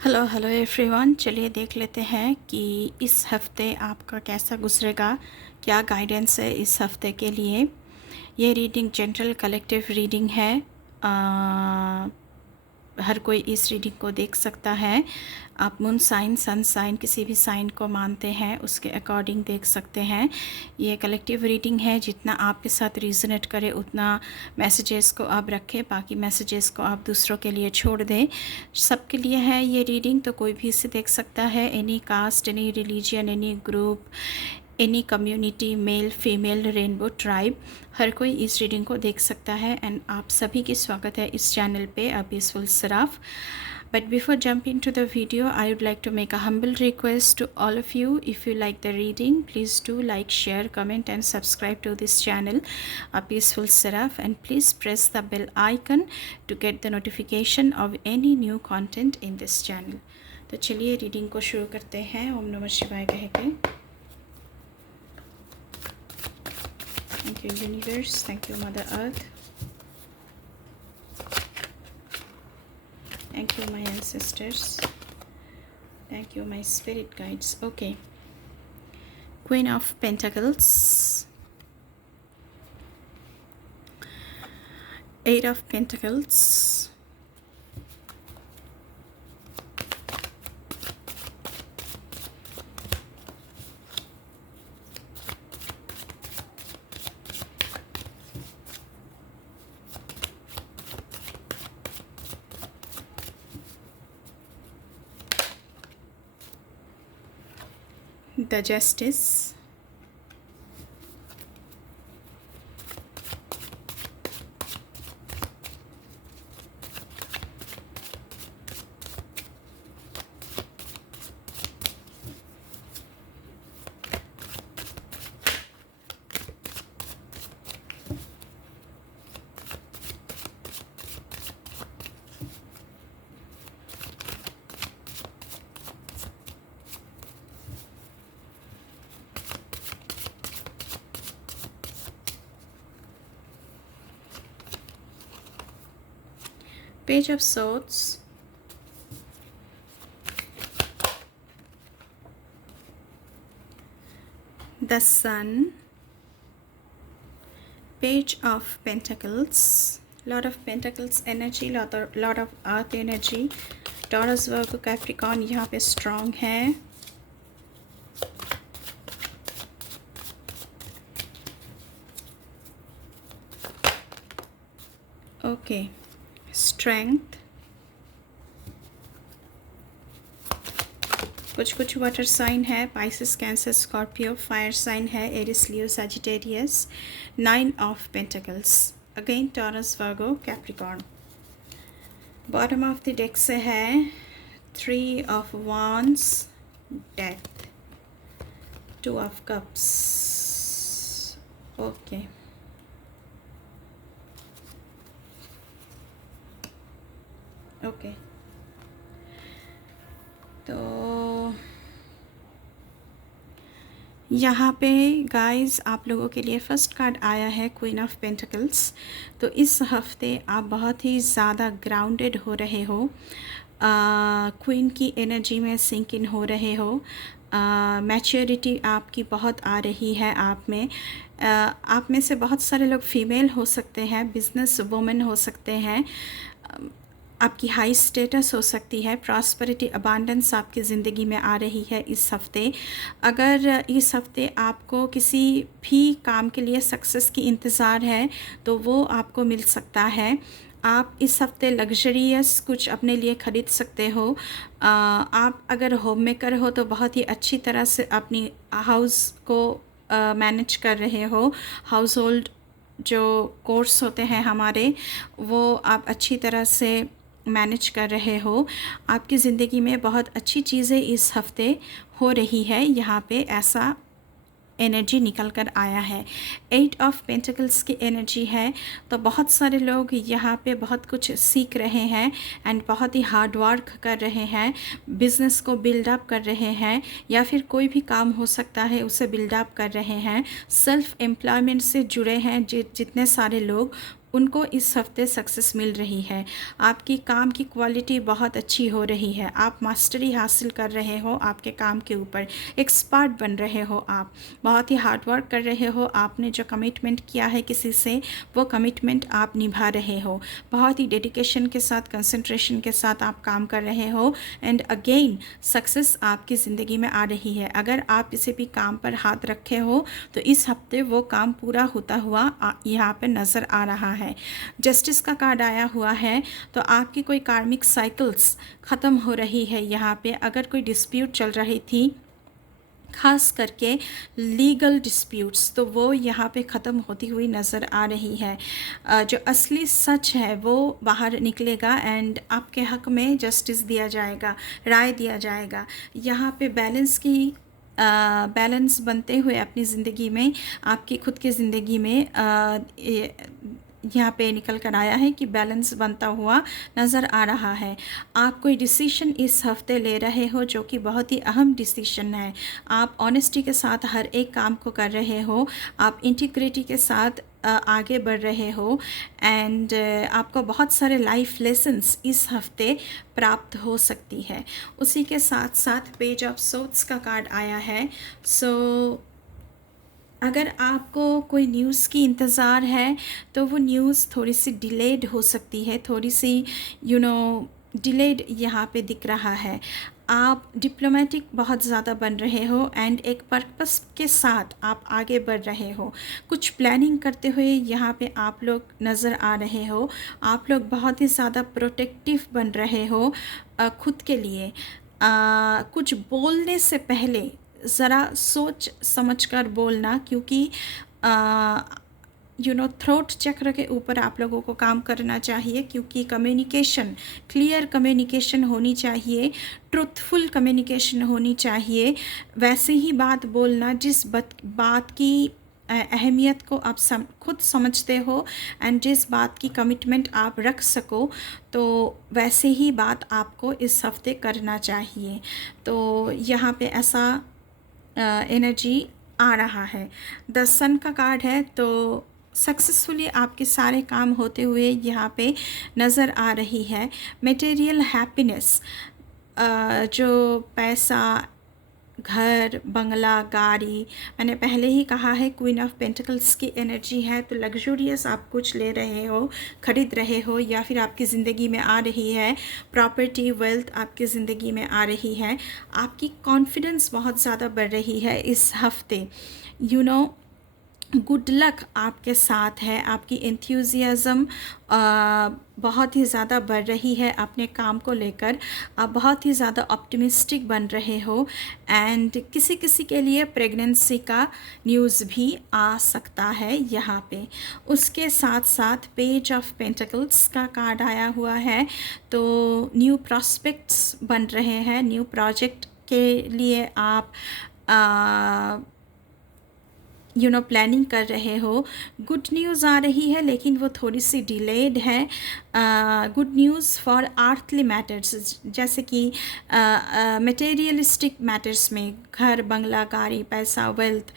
Hello hello everyone. चलिए देख लेते हैं कि इस हफ़्ते आपका कैसा गुजरेगा, क्या गाइडेंस है इस हफ़्ते के लिए। ये रीडिंग जनरल कलेक्टिव रीडिंग है। हर कोई इस रीडिंग को देख सकता है। आप मून साइन, सन साइन, किसी भी साइन को मानते हैं उसके अकॉर्डिंग देख सकते हैं। ये कलेक्टिव रीडिंग है, जितना आपके साथ रीजनेट करे उतना मैसेजेस को आप रखें, बाकी मैसेजेस को आप दूसरों के लिए छोड़ दें। सबके लिए है ये रीडिंग, तो कोई भी इसे देख सकता है। Any caste, any religion, any group, any community, male female, rainbow tribe, हर कोई इस रीडिंग को देख सकता है। एंड आप सभी की स्वागत है इस चैनल पे, a peaceful Saraf. But before jumping to the video, I would like to make a humble request to all of you. If you like the reading, please do like, share, comment and subscribe to this channel, A Peaceful Seraph, and please press the bell icon to get the notification of any new content in this channel. तो चलिए reading को शुरू करते हैं। ओम नमः शिवाय कह के। Thank you universe, thank you mother earth, thank you my ancestors, thank you my spirit guides. Okay, Queen of Pentacles, Eight of Pentacles, the Justice, Page of Swords, the Sun, Page of Pentacles, Lord of Pentacles energy, lot of Earth energy, Taurus, Virgo, Capricorn यहाँ पे strong है। Okay, strength, कुछ water sign है, Pisces, Cancer, Scorpio, fire sign है, Aries, Leo, Sagittarius. Nine of pentacles, again Taurus, Virgo, Capricorn. Bottom of the deck से है three of wands, death, two of cups. Okay, okay, तो यहाँ पे guys आप लोगों के लिए फर्स्ट कार्ड आया है क्वीन ऑफ पेंटिकल्स। तो इस हफ्ते आप बहुत ही ज़्यादा ग्राउंडेड हो रहे हो, क्वीन की एनर्जी में सिंक इन हो रहे हो, मैच्योरिटी आपकी बहुत आ रही है आप में। आप में से बहुत सारे लोग फीमेल हो सकते हैं, बिजनेस वुमेन हो सकते हैं, आपकी हाई स्टेटस हो सकती है, प्रॉस्पेरिटी, अबांडेंस आपकी ज़िंदगी में आ रही है इस हफ़्ते। अगर इस हफ़्ते आपको किसी भी काम के लिए सक्सेस की इंतज़ार है तो वो आपको मिल सकता है। आप इस हफ़्ते लग्जरियस कुछ अपने लिए ख़रीद सकते हो। आप अगर होम मेकर हो तो बहुत ही अच्छी तरह से अपनी हाउस को मैनेज कर रहे हो। हाउस होल्ड जो कोर्स होते हैं हमारे, वो आप अच्छी तरह से मैनेज कर रहे हो। आपकी ज़िंदगी में बहुत अच्छी चीज़ें इस हफ़्ते हो रही है, यहाँ पे ऐसा एनर्जी निकल कर आया है। एट ऑफ पेंटिकल्स की एनर्जी है, तो बहुत सारे लोग यहाँ पे बहुत कुछ सीख रहे हैं एंड बहुत ही हार्ड वर्क कर रहे हैं, बिज़नेस को बिल्डअप कर रहे हैं, या फिर कोई भी काम हो सकता है उसे बिल्डअप कर रहे हैं। सेल्फ एम्प्लॉयमेंट से जुड़े हैं जितने सारे लोग, उनको इस हफ्ते सक्सेस मिल रही है। आपकी काम की क्वालिटी बहुत अच्छी हो रही है, आप मास्टरी हासिल कर रहे हो आपके काम के ऊपर, एक्सपर्ट बन रहे हो, आप बहुत ही हार्ड वर्क कर रहे हो, आपने जो कमिटमेंट किया है किसी से वो कमिटमेंट आप निभा रहे हो, बहुत ही डेडिकेशन के साथ, कंसंट्रेशन के साथ आप काम कर रहे हो एंड अगेन सक्सेस आपकी ज़िंदगी में आ रही है। अगर आप किसी भी काम पर हाथ रखे हो तो इस हफ्ते वो काम पूरा होता हुआ यहाँ पे नज़र आ रहा है। जस्टिस का कार्ड आया हुआ है, तो आपकी कोई कार्मिक साइकिल्स ख़त्म हो रही है यहाँ पे। अगर कोई डिस्प्यूट चल रही थी, ख़ास करके लीगल डिस्प्यूट्स, तो वो यहाँ पे ख़त्म होती हुई नज़र आ रही है। जो असली सच है वो बाहर निकलेगा एंड आपके हक़ में जस्टिस दिया जाएगा, राय दिया जाएगा। यहाँ पे बैलेंस बनते हुए अपनी ज़िंदगी में, आपकी खुद की ज़िंदगी में यहाँ पे निकल कर आया है कि बैलेंस बनता हुआ नज़र आ रहा है। आप कोई डिसीशन इस हफ्ते ले रहे हो जो कि बहुत ही अहम डिसीशन है। आप ऑनेस्टी के साथ हर एक काम को कर रहे हो, आप इंटीग्रिटी के साथ आगे बढ़ रहे हो एंड आपको बहुत सारे लाइफ लेसन्स इस हफ्ते प्राप्त हो सकती है। उसी के साथ साथ पेज ऑफ सोर्ड्स का कार्ड आया है। अगर आपको कोई न्यूज़ की इंतज़ार है तो वो न्यूज़ थोड़ी सी डिलेड हो सकती है, थोड़ी सी डिलेड यहाँ पे दिख रहा है। आप डिप्लोमेटिक बहुत ज़्यादा बन रहे हो एंड एक पर्पस के साथ आप आगे बढ़ रहे हो, कुछ प्लानिंग करते हुए यहाँ पे आप लोग नज़र आ रहे हो। आप लोग बहुत ही ज़्यादा प्रोटेक्टिव बन रहे हो खुद के लिए। कुछ बोलने से पहले ज़रा सोच समझकर बोलना, क्योंकि थ्रोट चक्र के ऊपर आप लोगों को काम करना चाहिए, क्योंकि कम्युनिकेशन, क्लियर कम्युनिकेशन होनी चाहिए, ट्रुथफुल कम्युनिकेशन होनी चाहिए। वैसे ही बात बोलना जिस बात की अहमियत को आप खुद समझते हो एंड जिस बात की कमिटमेंट आप रख सको, तो वैसे ही बात आपको इस हफ्ते करना चाहिए। तो यहाँ पे ऐसा एनर्जी आ रहा है। द सन का कार्ड है, तो सक्सेसफुली आपके सारे काम होते हुए यहाँ पे नज़र आ रही है। मटेरियल हैप्पीनेस, जो पैसा, घर, बंगला, गाड़ी, मैंने पहले ही कहा है क्वीन ऑफ पेंटिकल्स की एनर्जी है, तो लग्जूरियस आप कुछ ले रहे हो, ख़रीद रहे हो, या फिर आपकी ज़िंदगी में आ रही है प्रॉपर्टी, वेल्थ आपकी ज़िंदगी में आ रही है। आपकी कॉन्फिडेंस बहुत ज़्यादा बढ़ रही है इस हफ्ते। गुड लक आपके साथ है, आपकी एंथुसियाज़म बहुत ही ज़्यादा बढ़ रही है अपने काम को लेकर, आप बहुत ही ज़्यादा ऑप्टिमिस्टिक बन रहे हो एंड किसी किसी के लिए प्रेगनेंसी का न्यूज़ भी आ सकता है यहाँ पे। उसके साथ साथ पेज ऑफ पेंटिकल्स का कार्ड आया हुआ है, तो न्यू प्रॉस्पेक्ट्स बन रहे हैं, न्यू प्रोजेक्ट के लिए आप प्लानिंग कर रहे हो। गुड न्यूज़ आ रही है लेकिन वो थोड़ी सी डिलेड है। Good news for earthly matters, जैसे कि मटेरियलिस्टिक मैटर्स में, घर, बंगला, गाड़ी, पैसा, वेल्थ,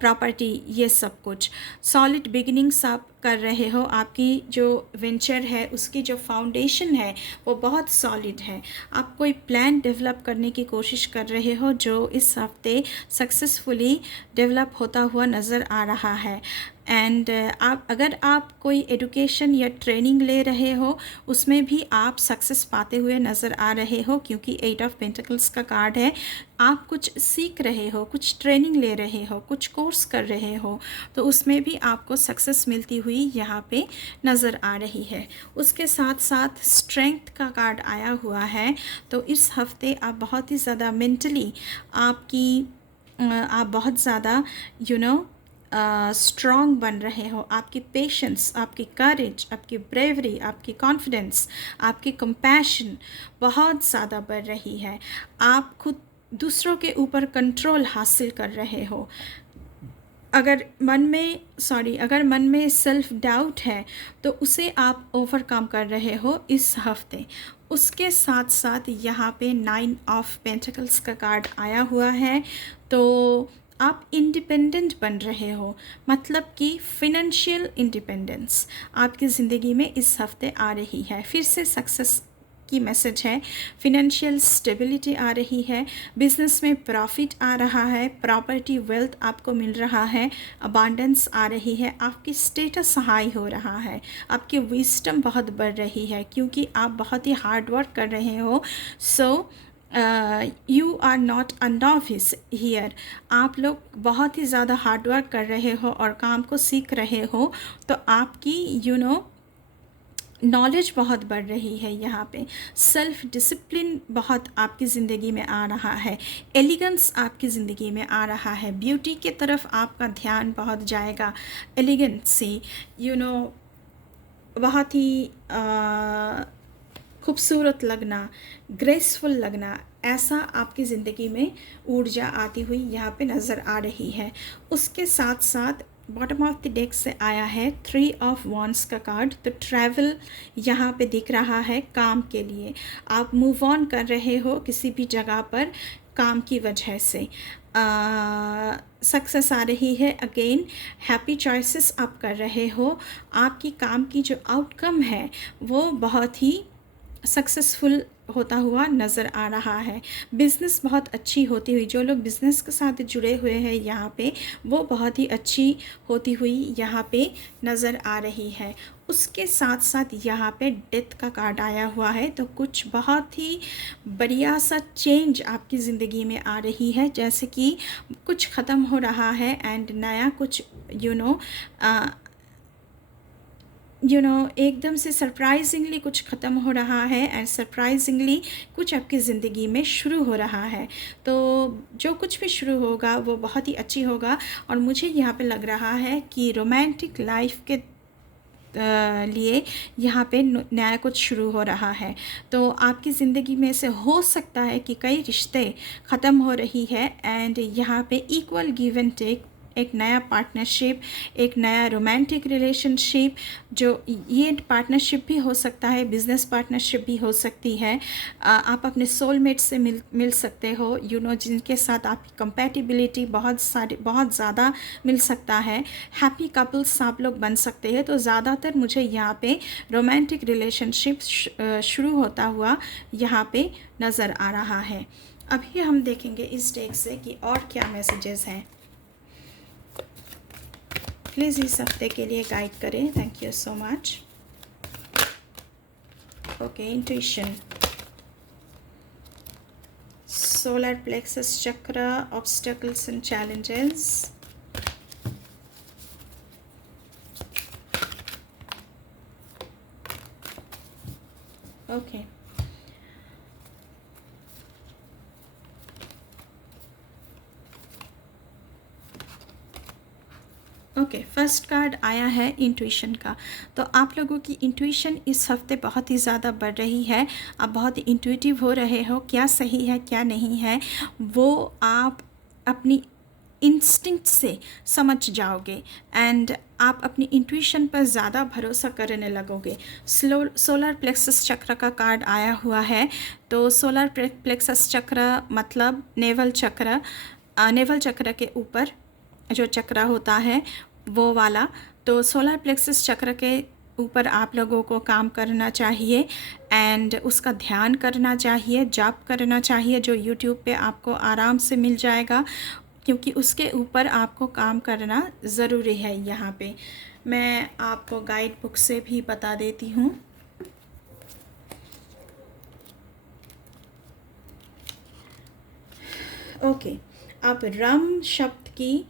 प्रॉपर्टी, ये सब कुछ सॉलिड बिगिनिंग्स आप कर रहे हो। आपकी जो वेंचर है उसकी जो फाउंडेशन है वो बहुत सॉलिड है। आप कोई प्लान डेवलप करने की कोशिश कर रहे हो जो इस हफ्ते सक्सेसफुली डेवलप होता हुआ नज़र आ रहा है। एंड अगर आप कोई एजुकेशन या ट्रेनिंग ले रहे हो उसमें भी आप सक्सेस पाते हुए नज़र आ रहे हो, क्योंकि 8 ऑफ पेंटिकल्स का कार्ड है। आप कुछ सीख रहे हो, कुछ ट्रेनिंग ले रहे हो, कुछ कोर्स कर रहे हो, तो उसमें भी आपको सक्सेस मिलती हुई यहाँ पे नज़र आ रही है। उसके साथ साथ स्ट्रेंथ का कार्ड आया हुआ है, तो इस हफ्ते आप बहुत ही ज़्यादा मेंटली आप बहुत ज़्यादा स्ट्रॉन्ग बन रहे हो। आपकी पेशेंस, आपकी करेज, आपकी ब्रेवरी, आपकी कॉन्फिडेंस, आपकी कंपैशन बहुत ज़्यादा बढ़ रही है। आप खुद दूसरों के ऊपर कंट्रोल हासिल कर रहे हो। अगर मन में सेल्फ डाउट है तो उसे आप ओवरकम कर रहे हो इस हफ्ते। उसके साथ साथ यहाँ पे 9 ऑफ पेंटिकल्स का कार्ड आया हुआ है, तो आप इंडिपेंडेंट बन रहे हो, मतलब कि फिनेंशियल इंडिपेंडेंस आपकी ज़िंदगी में इस हफ्ते आ रही है। फिर से सक्सेस की मैसेज है, फिनेंशियल स्टेबिलिटी आ रही है, बिजनेस में प्रॉफिट आ रहा है, प्रॉपर्टी वेल्थ आपको मिल रहा है, अबांडेंस आ रही है, आपकी स्टेटस हाई हो रहा है, आपकी विजडम बहुत बढ़ रही है क्योंकि आप बहुत ही हार्ड वर्क कर रहे हो। So you are not a novice here, आप लोग बहुत ही ज़्यादा हार्ड वर्क कर रहे हो और काम को सीख रहे हो, तो आपकी नॉलेज बहुत बढ़ रही है। यहाँ पे सेल्फ डिसिप्लिन बहुत आपकी ज़िंदगी में आ रहा है, एलिगेंस आपकी ज़िंदगी में आ रहा है, ब्यूटी के तरफ आपका ध्यान बहुत जाएगा, एलिगेंसी बहुत ही खूबसूरत लगना, ग्रेसफुल लगना, ऐसा आपकी ज़िंदगी में ऊर्जा आती हुई यहाँ पे नज़र आ रही है। उसके साथ साथ बॉटम ऑफ द डेक से आया है 3 ऑफ वॉन्ड्स का कार्ड। तो ट्रैवल यहाँ पे दिख रहा है काम के लिए, आप मूव ऑन कर रहे हो किसी भी जगह पर काम की वजह से, सक्सेस आ रही है, अगेन हैप्पी चॉइसेस आप कर रहे हो, आपकी काम की जो आउटकम है वो बहुत ही सक्सेसफुल होता हुआ नज़र आ रहा है। बिज़नेस बहुत अच्छी होती हुई, जो लोग बिज़नेस के साथ जुड़े हुए हैं यहाँ पे, वो बहुत ही अच्छी होती हुई यहाँ पे नज़र आ रही है। उसके साथ साथ यहाँ पे डेथ का कार्ड आया हुआ है, तो कुछ बहुत ही बढ़िया सा चेंज आपकी ज़िंदगी में आ रही है, जैसे कि कुछ ख़त्म हो रहा है एंड नया कुछ एकदम से सरप्राइजिंगली कुछ ख़त्म हो रहा है एंड सरप्राइजिंगली कुछ आपकी ज़िंदगी में शुरू हो रहा है। तो जो कुछ भी शुरू होगा वो बहुत ही अच्छी होगा, और मुझे यहाँ पे लग रहा है कि रोमांटिक लाइफ के लिए यहाँ पे नया कुछ शुरू हो रहा है। तो आपकी ज़िंदगी में से हो सकता है कि कई रिश्ते ख़त्म हो रही है एंड यहाँ पे इक्वल गिव एंड टेक, एक नया पार्टनरशिप, एक नया रोमांटिक रिलेशनशिप, जो ये पार्टनरशिप भी हो सकता है, बिज़नेस पार्टनरशिप भी हो सकती है। आप अपने सोलमेट से मिल सकते हो, जिनके साथ आपकी कंपैटिबिलिटी बहुत ज़्यादा मिल सकता है। हैप्पी कपल्स आप लोग बन सकते हैं। तो ज़्यादातर मुझे यहाँ पे रोमांटिक रिलेशनशिप शुरू होता हुआ यहाँ पे नज़र आ रहा है। अभी हम देखेंगे इस डेक से कि और क्या मैसेजेस हैं। प्लीज़ इस हफ्ते के लिए गाइड करें। Thank you so much. Okay, intuition, solar plexus chakra, obstacles and challenges, okay. Okay, first card आया है इंट्यूशन का। तो आप लोगों की इंट्यूशन इस हफ्ते बहुत ही ज़्यादा बढ़ रही है, आप बहुत ही इंट्यूटिव हो रहे हो, क्या सही है क्या नहीं है वो आप अपनी इंस्टिंक्ट से समझ जाओगे एंड आप अपनी इंट्यूशन पर ज़्यादा भरोसा करने लगोगे। सोलर प्लेक्सस चक्र का कार्ड आया हुआ है। तो सोलर प्लेक्सस चक्र मतलब नेवल चक्र, नेवल चक्र के ऊपर जो चक्र होता है वो वाला। तो सोलर प्लेक्सस चक्र के ऊपर आप लोगों को काम करना चाहिए एंड उसका ध्यान करना चाहिए, जाप करना चाहिए, जो यूट्यूब पे आपको आराम से मिल जाएगा, क्योंकि उसके ऊपर आपको काम करना ज़रूरी है। यहाँ पे मैं आपको गाइड बुक से भी बता देती हूँ। ओके, आप रम शब्द की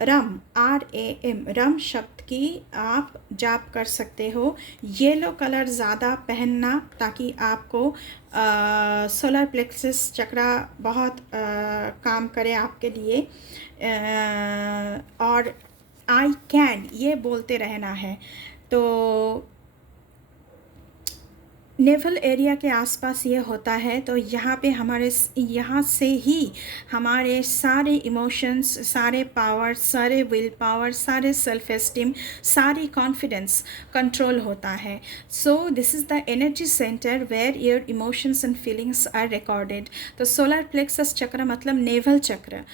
रम RAM रम शब्द की आप जाप कर सकते हो। येलो कलर ज़्यादा पहनना ताकि आपको सोलर प्लेक्सस चक्र बहुत काम करे आपके लिए। और आई कैन ये बोलते रहना है। तो नेवल एरिया के आसपास ये होता है, तो यहाँ पे यहाँ से ही हमारे सारे इमोशंस, सारे पावर, सारे विल पावर, सारे सेल्फ एस्टीम, सारी कॉन्फिडेंस कंट्रोल होता है। So this is the energy centre where your emotions and feelings are recorded. तो सोलर प्लेक्सस चक्र मतलब नेवल चक्र,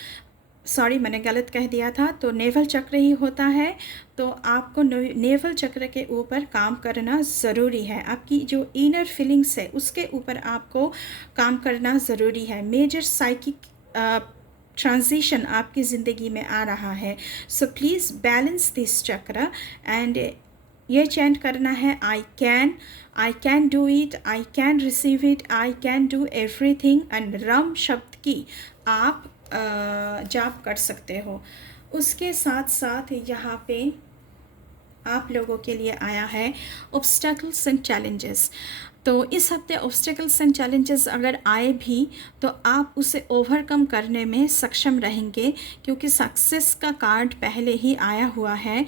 सॉरी, मैंने गलत कह दिया था, तो नेवल चक्र ही होता है। तो आपको नेवल चक्र के ऊपर काम करना ज़रूरी है। आपकी जो इनर फीलिंग्स है उसके ऊपर आपको काम करना ज़रूरी है। मेजर साइकिक ट्रांजिशन आपकी ज़िंदगी में आ रहा है। So please balance this chakra and ये चैंट करना है, I can do it, I can receive it, I can do everything. And रम शब्द की आप जाप कर सकते हो। उसके साथ साथ यहाँ पे आप लोगों के लिए आया है ऑब्स्टैकल्स एंड चैलेंजेस। तो इस हफ्ते ऑब्स्टेकल्स एंड चैलेंजेस अगर आए भी तो आप उसे ओवरकम करने में सक्षम रहेंगे, क्योंकि सक्सेस का कार्ड पहले ही आया हुआ है।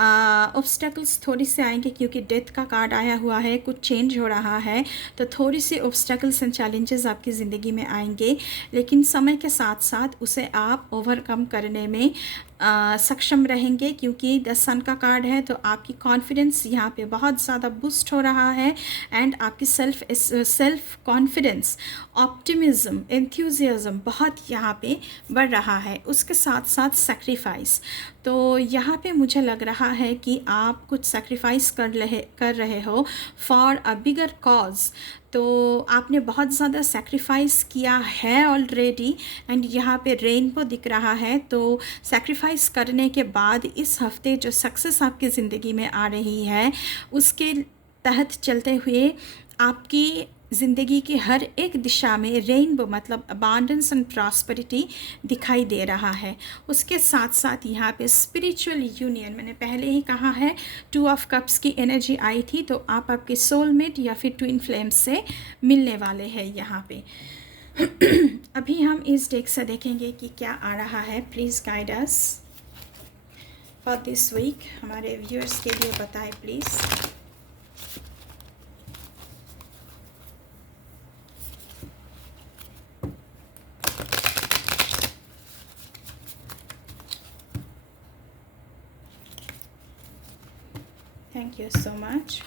ऑब्स्टेकल्स थोड़ी से आएंगे क्योंकि डेथ का कार्ड आया हुआ है, कुछ चेंज हो रहा है, तो थोड़ी सी ऑब्स्टेकल्स एंड चैलेंजेस आपकी ज़िंदगी में आएंगे, लेकिन समय के साथ साथ उसे आप ओवरकम करने में सक्षम रहेंगे, क्योंकि 10 सन का कार्ड है। तो आपकी कॉन्फिडेंस यहाँ पे बहुत ज़्यादा बूस्ट हो रहा है एंड आपकी सेल्फ कॉन्फिडेंस, ऑप्टिमिज्म, एंथुजियाज्म बहुत यहाँ पे बढ़ रहा है। उसके साथ साथ सेक्रीफाइस, तो यहाँ पे मुझे लग रहा है कि आप कुछ सेक्रीफाइस कर रहे हो फॉर अ बिगर कॉज। तो आपने बहुत ज़्यादा सेक्रीफाइस किया है ऑलरेडी एंड यहाँ पे रेनबो दिख रहा है। तो सेक्रीफाइस करने के बाद इस हफ्ते जो सक्सेस आपकी ज़िंदगी में आ रही है उसके तहत चलते हुए आपकी ज़िंदगी की हर एक दिशा में रेनबो मतलब अबांडेंस एंड प्रॉस्पेरिटी दिखाई दे रहा है। उसके साथ साथ यहाँ पे स्पिरिचुअल यूनियन, मैंने पहले ही कहा है 2 ऑफ कप्स की एनर्जी आई थी, तो आप आपके सोलमेट या फिर ट्विन फ्लेम से मिलने वाले हैं यहाँ पे। अभी हम इस डेक से देखेंगे कि क्या आ रहा है। Please guide us for this week, हमारे व्यूअर्स के लिए बताएं please. Thank you so much.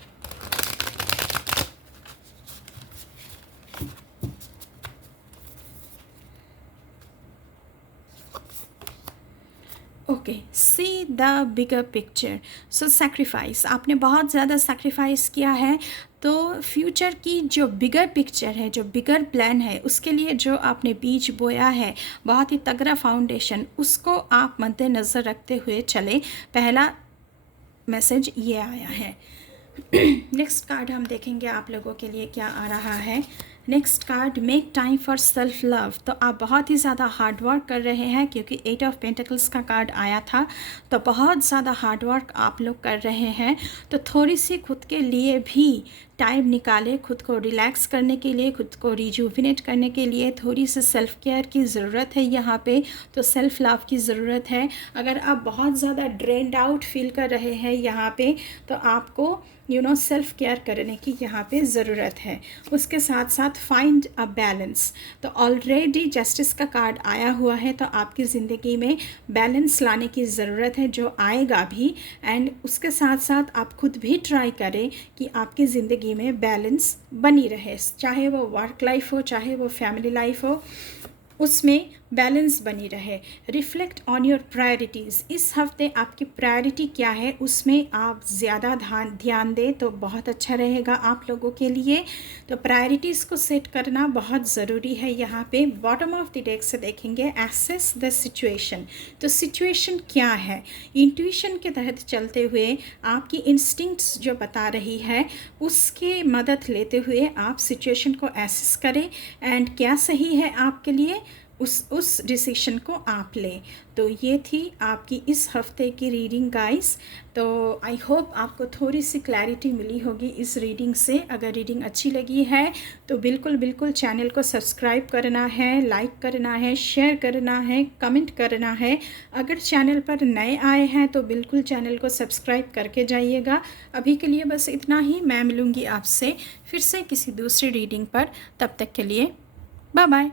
Okay, see the bigger picture. So sacrifice, आपने बहुत ज़्यादा सेक्रीफाइस किया है, तो फ्यूचर की जो बिगर पिक्चर है, जो बिगर प्लान है, उसके लिए जो आपने बीज बोया है, बहुत ही तगड़ा फाउंडेशन, उसको आप मद्देनज़र रखते हुए चले। पहला मैसेज ये आया है। नेक्स्ट कार्ड हम देखेंगे आप लोगों के लिए क्या आ रहा है। Next card, make time for self love. तो आप बहुत ही ज़्यादा हार्ड वर्क कर रहे हैं, क्योंकि 8 ऑफ पेंटिकल्स का कार्ड आया था, तो बहुत ज़्यादा हार्ड वर्क आप लोग कर रहे हैं। तो थोड़ी सी खुद के लिए भी टाइम निकालें, खुद को रिलैक्स करने के लिए, खुद को रिजुविनेट करने के लिए थोड़ी सी सेल्फ़ केयर की ज़रूरत है यहाँ पे, तो सेल्फ़ लव की ज़रूरत है। अगर आप बहुत ज़्यादा ड्रेन्ड आउट फील कर रहे हैं यहाँ पे, तो आपको सेल्फ़ केयर करने की यहाँ पे ज़रूरत है। उसके साथ साथ फाइंड अ बैलेंस, तो ऑलरेडी जस्टिस का कार्ड आया हुआ है, तो आपकी ज़िंदगी में बैलेंस लाने की ज़रूरत है, जो आएगा भी। एंड उसके साथ साथ आप खुद भी ट्राई करें कि आपकी ज़िंदगी में बैलेंस बनी रहे, चाहे वो वर्क लाइफ हो, चाहे वो फैमिली लाइफ हो, उसमें बैलेंस बनी रहे। रिफ्लेक्ट ऑन योर प्रायोरिटीज़, इस हफ्ते आपकी प्रायोरिटी क्या है उसमें आप ज़्यादा ध्यान दें तो बहुत अच्छा रहेगा आप लोगों के लिए। तो प्रायोरिटीज़ को सेट करना बहुत ज़रूरी है। यहाँ पे बॉटम ऑफ द डेक से देखेंगे एसेस द सिचुएशन, तो सिचुएशन क्या है, इंट्यूशन के तहत चलते हुए आपकी इंस्टिंक्ट्स जो बता रही है उसके मदद लेते हुए आप सिचुएशन को एसेस करें एंड क्या सही है आपके लिए उस डिसीशन को आप लें। तो ये थी आपकी इस हफ्ते की रीडिंग गाइस। तो आई होप आपको थोड़ी सी क्लैरिटी मिली होगी इस रीडिंग से। अगर रीडिंग अच्छी लगी है तो बिल्कुल चैनल को सब्सक्राइब करना है, लाइक करना है, शेयर करना है, कमेंट करना है। अगर चैनल पर नए आए हैं तो बिल्कुल चैनल को सब्सक्राइब करके जाइएगा। अभी के लिए बस इतना ही। मैं मिलूँगी आपसे फिर से किसी दूसरी रीडिंग पर, तब तक के लिए बाय बाय।